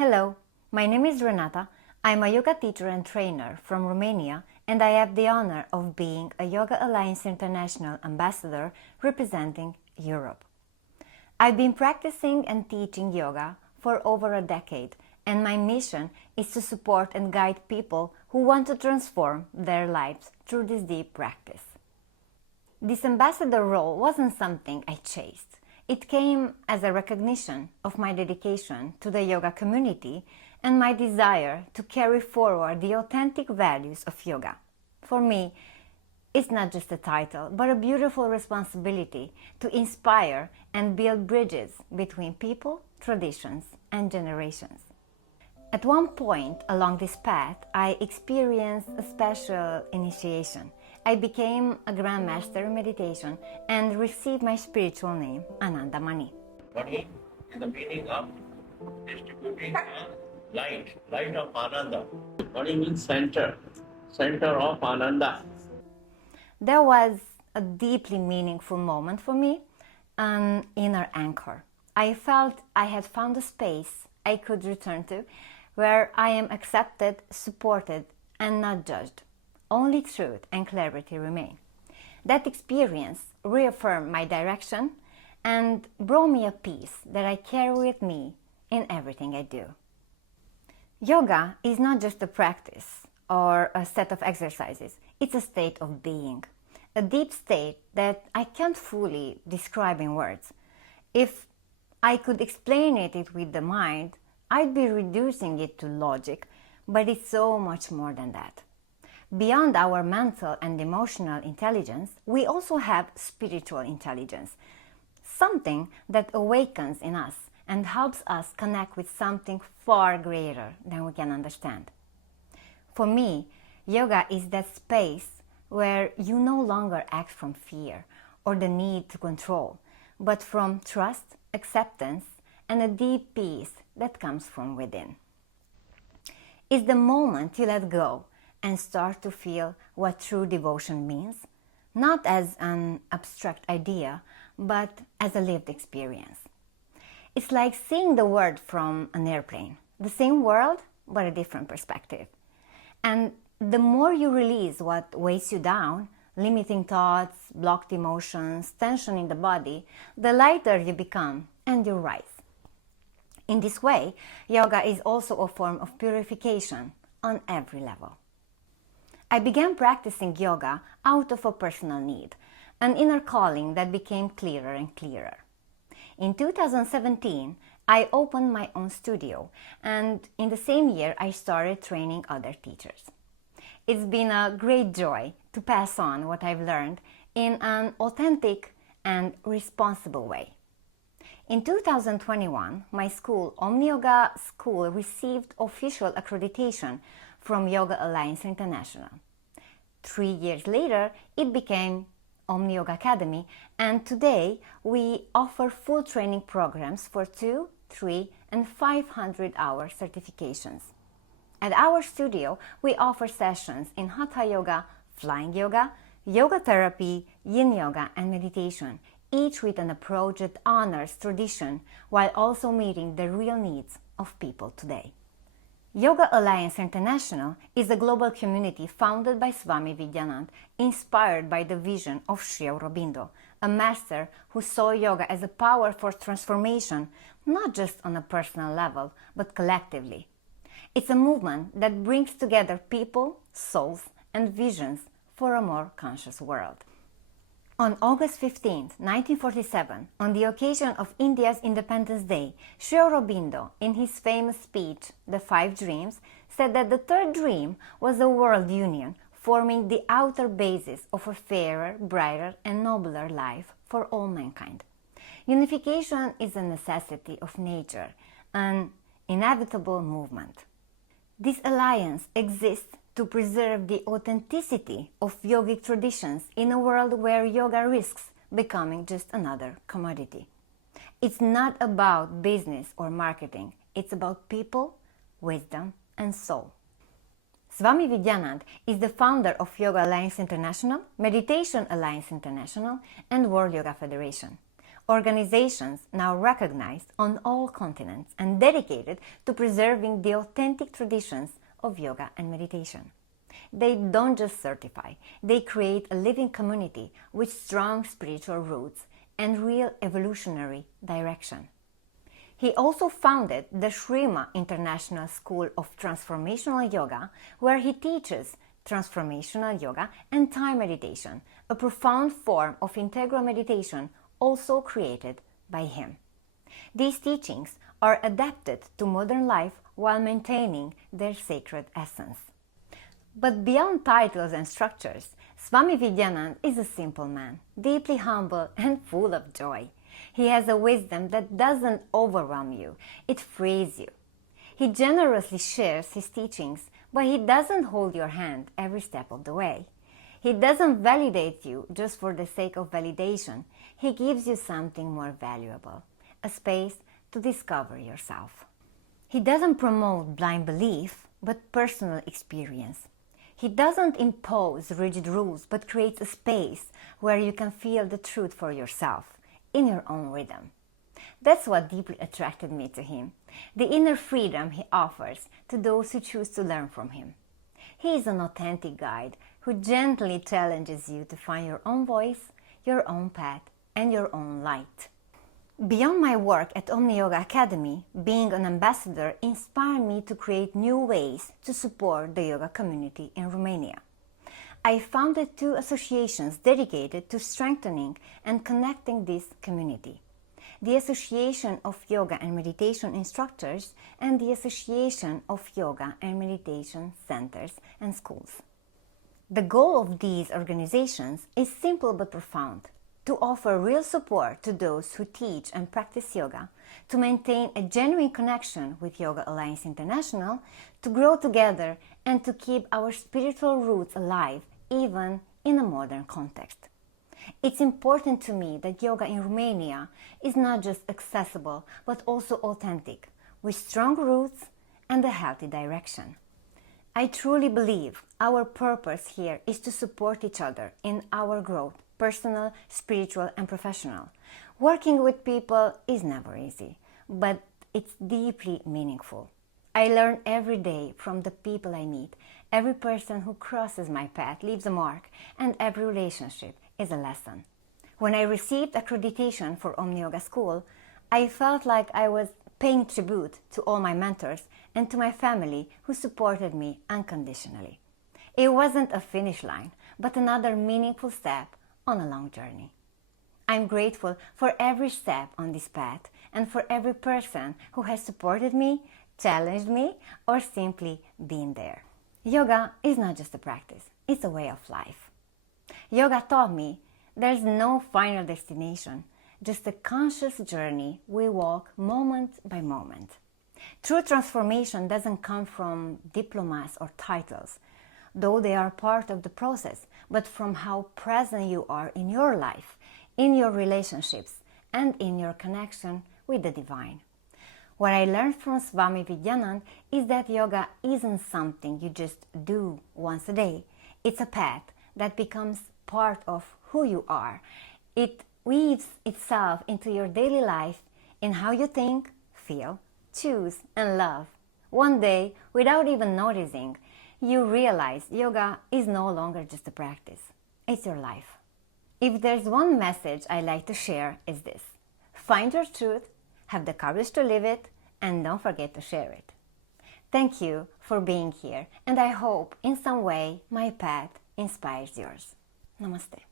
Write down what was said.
Hello, my name is Renata. I'm a yoga teacher and trainer from Romania, and I have the honor of being a Yoga Alliance International ambassador representing Europe. I've been practicing and teaching yoga for over a decade, and my mission is to support and guide people who want to transform their lives through this deep practice. This ambassador role wasn't something I chased. It came as a recognition of my dedication to the yoga community and my desire to carry forward the authentic values of yoga. For me, it's not just a title, but a beautiful responsibility to inspire and build bridges between people, traditions, and generations. At one point along this path, I experienced a special initiation. I became a Grandmaster in meditation and received my spiritual name, Anandamani. Mani is the meaning of distributing light of Ananda. Mani means center of Ananda. There was a deeply meaningful moment for me, an inner anchor. I felt I had found a space I could return to where I am accepted, supported, and not judged. Only truth and clarity remain. That experience reaffirmed my direction and brought me a peace that I carry with me in everything I do. Yoga is not just a practice or a set of exercises, it's a state of being, a deep state that I can't fully describe in words. If I could explain it with the mind, I'd be reducing it to logic, but it's so much more than that. Beyond our mental and emotional intelligence, we also have spiritual intelligence, something that awakens in us and helps us connect with something far greater than we can understand. For me, yoga is that space where you no longer act from fear or the need to control, but from trust, acceptance, and a deep peace that comes from within. It's the moment you let go and start to feel what true devotion means, not as an abstract idea, but as a lived experience. It's like seeing the world from an airplane, the same world, but a different perspective. And the more you release what weighs you down, limiting thoughts, blocked emotions, tension in the body, the lighter you become and you rise. In this way, yoga is also a form of purification on every level. I began practicing yoga out of a personal need, an inner calling that became clearer and clearer. In 2017, I opened my own studio, and in the same year I started training other teachers. It's been a great joy to pass on what I've learned in an authentic and responsible way. In 2021, my school, Omni Yoga School, received official accreditation from Yoga Alliance International. 3 years later, it became Omni Yoga Academy, and today we offer full training programs for 2, 3, and 500-hour certifications. At our studio, we offer sessions in Hatha Yoga, Flying Yoga, Yoga Therapy, Yin Yoga, and meditation, each with an approach that honors tradition while also meeting the real needs of people today. Yoga Alliance International is a global community founded by Swami Vidyanand, inspired by the vision of Sri Aurobindo, a master who saw yoga as a power for transformation, not just on a personal level, but collectively. It's a movement that brings together people, souls, and visions for a more conscious world. On August 15, 1947, on the occasion of India's Independence Day, Sri Aurobindo, in his famous speech, The 5 Dreams, said that the third dream was a world union, forming the outer basis of a fairer, brighter, and nobler life for all mankind. Unification is a necessity of nature, an inevitable movement. This alliance exists to preserve the authenticity of yogic traditions in a world where yoga risks becoming just another commodity. It's not about business or marketing, it's about people, wisdom, and soul. Swami Vidyanand is the founder of Yoga Alliance International, Meditation Alliance International, and World Yoga Federation. Organizations now recognized on all continents and dedicated to preserving the authentic traditions of yoga and meditation. They don't just certify, they create a living community with strong spiritual roots and real evolutionary direction. He also founded the Shrima International School of Transformational Yoga, where he teaches transformational yoga and time meditation, a profound form of integral meditation also created by him. These teachings are adapted to modern life while maintaining their sacred essence. But beyond titles and structures, Swami Vidyanand is a simple man, deeply humble and full of joy. He has a wisdom that doesn't overwhelm you, it frees you. He generously shares his teachings, but he doesn't hold your hand every step of the way. He doesn't validate you just for the sake of validation. He gives you something more valuable, a space to discover yourself. He doesn't promote blind belief, but personal experience. He doesn't impose rigid rules, but creates a space where you can feel the truth for yourself, in your own rhythm. That's what deeply attracted me to him, the inner freedom he offers to those who choose to learn from him. He is an authentic guide who gently challenges you to find your own voice, your own path, and your own light. Beyond my work at Omni Yoga Academy, being an ambassador inspired me to create new ways to support the yoga community in Romania. I founded 2 associations dedicated to strengthening and connecting this community: the Association of Yoga and Meditation Instructors and the Association of Yoga and Meditation Centers and Schools. The goal of these organizations is simple but profound: to offer real support to those who teach and practice yoga, to maintain a genuine connection with Yoga Alliance International, to grow together, and to keep our spiritual roots alive even in a modern context. It's important to me that yoga in Romania is not just accessible but also authentic, with strong roots and a healthy direction. I truly believe our purpose here is to support each other in our growth, personal, spiritual, and professional. Working with people is never easy, but it's deeply meaningful. I learn every day from the people I meet. Every person who crosses my path leaves a mark, and every relationship is a lesson. When I received accreditation for Omni Yoga School, I felt like I was paying tribute to all my mentors and to my family who supported me unconditionally. It wasn't a finish line, but another meaningful step on a long journey. I'm grateful for every step on this path and for every person who has supported me, challenged me, or simply been there. Yoga is not just a practice, it's a way of life. Yoga taught me there's no final destination, just a conscious journey we walk moment by moment. True transformation doesn't come from diplomas or titles, though they are part of the process, but from how present you are in your life, in your relationships, and in your connection with the divine. What I learned from Swami Vidyanand is that yoga isn't something you just do once a day. It's a path that becomes part of who you are. It weaves itself into your daily life in how you think, feel, choose, and love. One day, without even noticing, you realize yoga is no longer just a practice. It's your life. If there's one message I like to share, is this: find your truth, have the courage to live it, and don't forget to share it. Thank you for being here, and I hope in some way my path inspires yours. Namaste.